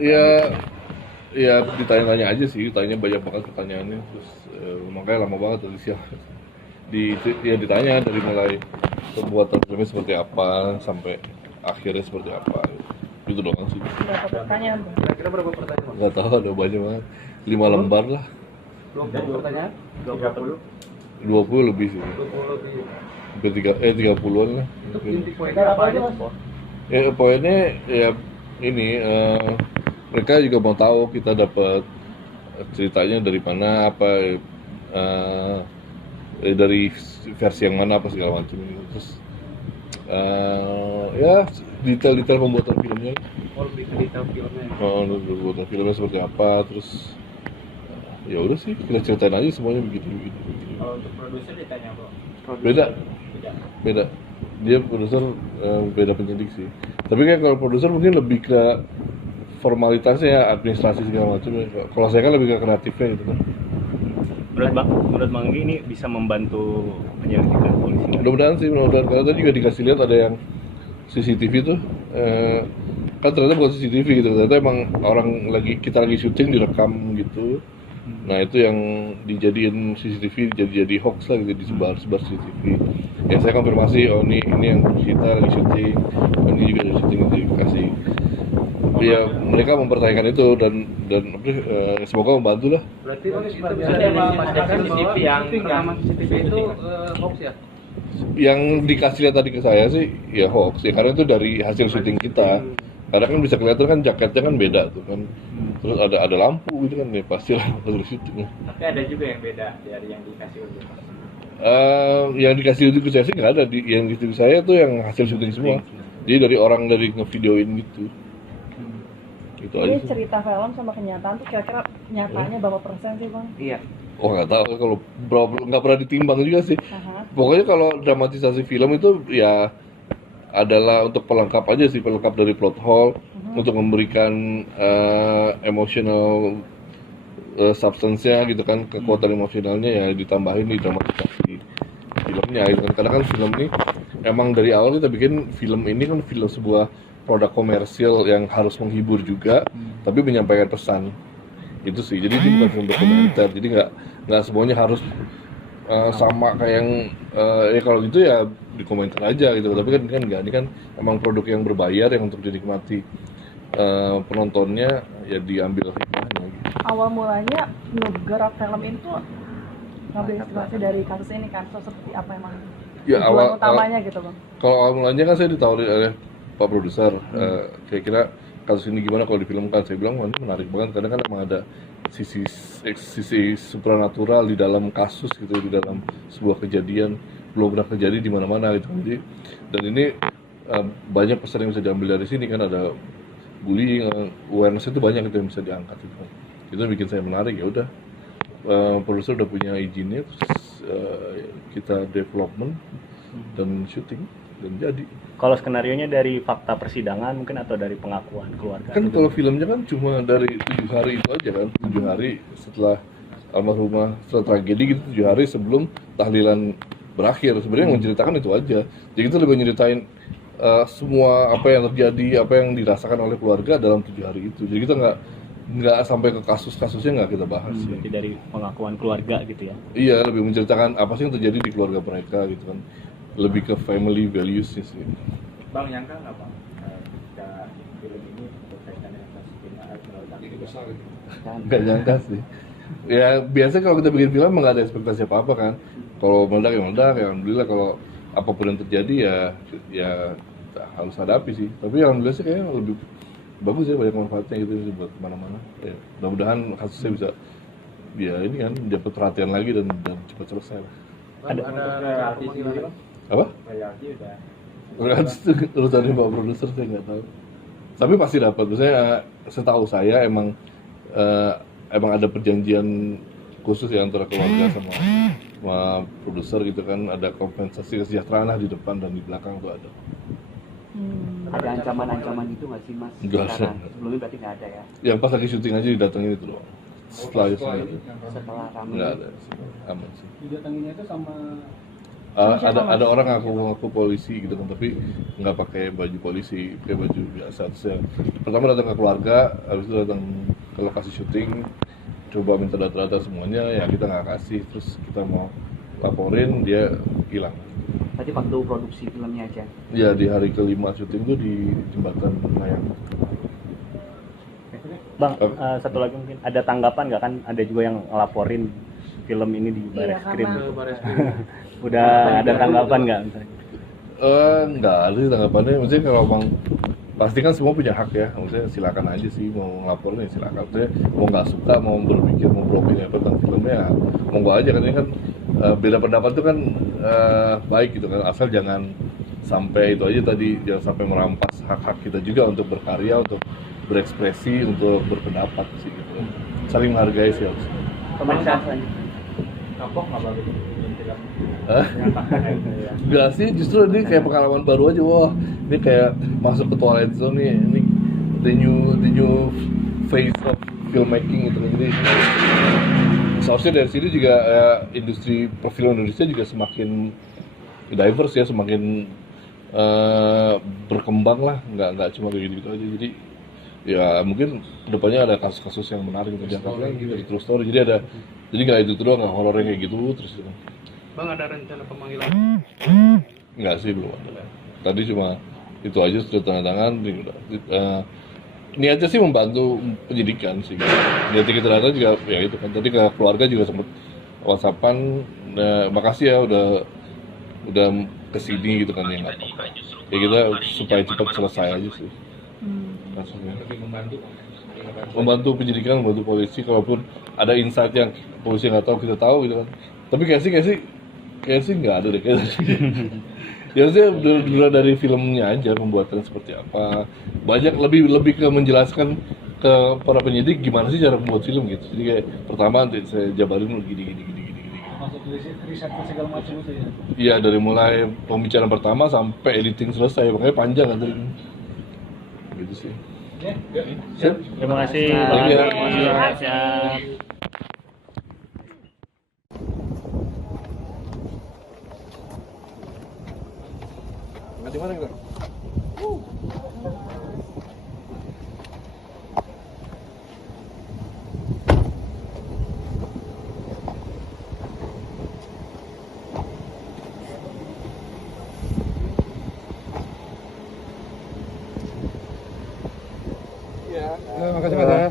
Ya, ya ditanya-tanya aja sih, tanya banyak banget pertanyaannya, terus makanya lama banget tadi siang. Ya ditanya dari mulai pembuatan filmnya seperti apa sampai akhirnya seperti apa, gitu doang sih. Berapa pertanyaan Bang? Kira-kira berapa pertanyaan? Nggak tahu, ada banyak banget, 5 lembar lah, 20 pertanyaan? 20? 20 lebih sih, 20 lebih. hampir 30-an lah. Itu inti poinnya apa aja, Mas? Ya poinnya ya ini, mereka juga mau tahu kita dapat ceritanya dari mana, apa dari versi yang mana, apa segala macam gitu. Terus ya detail-detail pembuatan filmnya, Oh, lebih ke detail filmnya. pembuatan filmnya seperti apa. Terus ya udah sih, kita ceritain aja semuanya begitu. Kalau untuk produser ditanya apa? Beda, Beda. beda. Dia produser, beda penyidik sih. Tapi kan kalau produser mungkin lebih ke formalitasnya ya, administrasi segala macam ya. Kalau saya kan lebih ke kreatifnya gitu kan. Menurut Bang Anggi ini bisa membantu penyelidikan polisi nggak? Mudah-mudahan sih, mudah-mudahan. Karena tadi juga dikasih lihat ada yang CCTV tuh, kan ternyata bukan CCTV gitu, ternyata emang kita lagi syuting direkam gitu. Nah itu yang dijadiin CCTV, jadi hoax lah gitu, disebar CCTV. Ya saya konfirmasi, oh ini yang kita lagi syuting, oh, ini juga ada syuting, dikasih. Ya mereka mempertanyakan itu dan semoga membantu lah. Berarti itu bisa Ada memastikan CCTV bahwa yang rekaman CCTV itu hoax ya? Yang dikasih lihat tadi ke saya sih ya hoax ya, karena itu dari hasil syuting kita. Karena kan bisa kelihatan kan jaketnya kan beda tuh kan, terus ada lampu gitu kan, ya pasti lah hasil syutingnya. Tapi ada juga yang beda dari yang dikasih unjuk. Yang dikasih unjuk ke saya sih nggak ada, yang dikasih ke saya tuh yang hasil syuting semua. Jadi dari orang dari ngevideoin gitu. Itu aja Ini sih. cerita film sama kenyataan tuh kira-kira nyatanya berapa persen sih Bang? Iya. Oh nggak tahu, kalau nggak pernah ditimbang juga sih. Aha. Pokoknya kalau dramatisasi film itu ya adalah untuk pelengkap aja sih, pelengkap dari plot hole, untuk memberikan emotional substance-nya gitu kan, kekuatan emosionalnya ya ditambahin di dramatisasi filmnya gitu kan. Karena kan film ini emang dari awal kita bikin film ini kan sebuah produk komersil yang harus menghibur juga, tapi menyampaikan pesan. Itu sih, jadi ini bukan film dokumenter, jadi nggak semuanya harus sama kayak yang ya kalau gitu ya di komentar aja gitu, tapi kan nggak, ini kan emang produk yang berbayar yang untuk dinikmati penontonnya, ya diambil hikmahnya gitu. Awal mulanya ngegarap film itu ngambil inspirasi dari kasus ini kan, so seperti apa emang Ya, tujuan utamanya gitu Bang? Kalau awal mulanya kan saya ditawarin oleh Pak Produser, kira-kira kasus ini gimana kalau difilmkan. Saya bilang, wah ini menarik banget, karena kan emang ada sisi supranatural di dalam kasus gitu, di dalam sebuah kejadian belum pernah terjadi di mana-mana gitu. Jadi, dan ini banyak pesan yang bisa diambil dari sini kan, ada bullying, awareness itu banyak itu yang bisa diangkat gitu. Itu yang bikin saya menarik. Ya udah, produser udah punya izinnya, terus kita development dan syuting dan jadi. Kalau skenarionya dari fakta persidangan mungkin atau dari pengakuan keluarga? Kan kalau filmnya kan cuma dari 7 hari itu aja kan, 7 hari setelah almarhumah, setelah tragedi gitu, 7 hari sebelum tahlilan berakhir. Sebenarnya yang menceritakan itu aja. Jadi kita lebih nyeritain semua apa yang terjadi, apa yang dirasakan oleh keluarga dalam 7 hari itu. Jadi kita nggak sampai ke kasus-kasusnya, nggak kita bahas sih. Berarti dari pengakuan keluarga gitu ya? Iya, lebih menceritakan apa sih yang terjadi di keluarga mereka gitu kan, lebih ke family values-nya sih. Bang nyangka nggak Bang ketika film ini berkaitan dengan kasus kriminal Nggak nyangka sih. Ya biasa kalau kita bikin film nggak ada ekspektasi apa-apa kan. Kalau meledak ya meledak, ya alhamdulillah. Kalau apapun yang terjadi ya kita harus hadapi sih. Tapi alhamdulillah sih kayaknya lebih bagus ya, banyak manfaatnya gitu sih buat kemana-mana. Ya, mudah-mudahan kasusnya bisa ini kan dapat perhatian lagi dan cepat selesai lah. Ada royalti sendiri Bang? Apa? Royalti udah Berarti itu urusannya Pak Produser, saya nggak tahu. Tapi pasti dapat. Maksudnya setahu saya emang ada perjanjian khusus ya antara keluarga sama produser gitu kan, ada kompensasi kesejahteraan lah di depan dan di belakang tuh ada. Ada ancaman-ancaman gitu nggak sih Mas? Nggak ada. Sekarang sebelumnya berarti nggak ada ya? Yang pas lagi syuting aja didatengin itu doang. Setelah itu Setelah kami nggak ada sih, aman sih. Didatanginya itu sama Sama siapa, Mas? ada orang ngaku polisi gitu kan, tapi nggak pakai baju polisi, pakai baju biasa. Terus ya, pertama datang ke keluarga, habis itu datang ke lokasi syuting, coba minta data-data semuanya, ya kita nggak kasih. Terus kita mau laporin, dia hilang. Berarti waktu produksi filmnya aja. Ya di hari kelima syuting tuh di jembatan Layang. Bang, satu lagi mungkin ada tanggapan nggak, kan ada juga yang ngelaporin film ini di Iya, Bareskrim. karena- Ke Bareskrim. Udah ada tanggapan nggak misalnya? Nggak ada sih tanggapannya. Maksudnya kalau bang, pasti kan semua punya hak ya. Maksudnya silakan aja sih mau ngelaporin ya silakan. Maksudnya mau nggak suka, mau berpikir, mau beropini apa tentang filmnya, ya monggo aja kan. Ini kan beda pendapat itu kan baik gitu kan. Asal jangan sampai itu aja tadi, jangan sampai merampas hak-hak kita juga untuk berkarya, untuk berekspresi, untuk berpendapat sih gitu. Saling menghargai sih harus. Pemeriksaan selanjutnya. kapok nggak bagus film Hah? ya. Enggak sih, justru ini kayak pengalaman baru aja. Wah, ini kayak masuk ke Twilight Zone nih. Ini the new phase of filmmaking gitu. Jadi seharusnya dari sini juga industri perfilman Indonesia juga semakin diverse ya, semakin berkembang lah. Nggak cuma kayak gitu aja. Jadi ya mungkin kedepannya ada kasus-kasus yang menarik untuk diangkat lagi dari true story. Jadi nggak itu doang, nggak horornya kayak gitu terus. Bang, ada rencana pemanggilan? Enggak sih, belum ada. Tadi cuma itu aja, sudah tanda tangan. Niatnya sih membantu penyidikan sih. Niatnya kita datang juga ya itu kan. Tadi ke keluarga juga sempat WhatsAppan, makasih ya udah kesini gitu kan ya nggak apa-apa. Ya kita supaya cepat selesai aja sih kasusnya. Membantu penyidikan, membantu polisi, kalaupun ada insight yang polisi nggak tahu kita tahu gitu kan. Tapi kayak sih nggak ada deh kayaknya. Ya sih udah dari filmnya aja pembuatan seperti apa. Banyak lebih ke menjelaskan ke para penyidik gimana sih cara membuat film gitu. Jadi kayak pertama nanti saya jabarin dulu gini. Masuk riset segala macam itu ya. Iya, dari mulai pembicaraan pertama sampai editing selesai, makanya panjang kan tadi. Gitu sih. Ya, Siap. Terima kasih. Bang. Siap. Di mana kita? makasih Mas ya.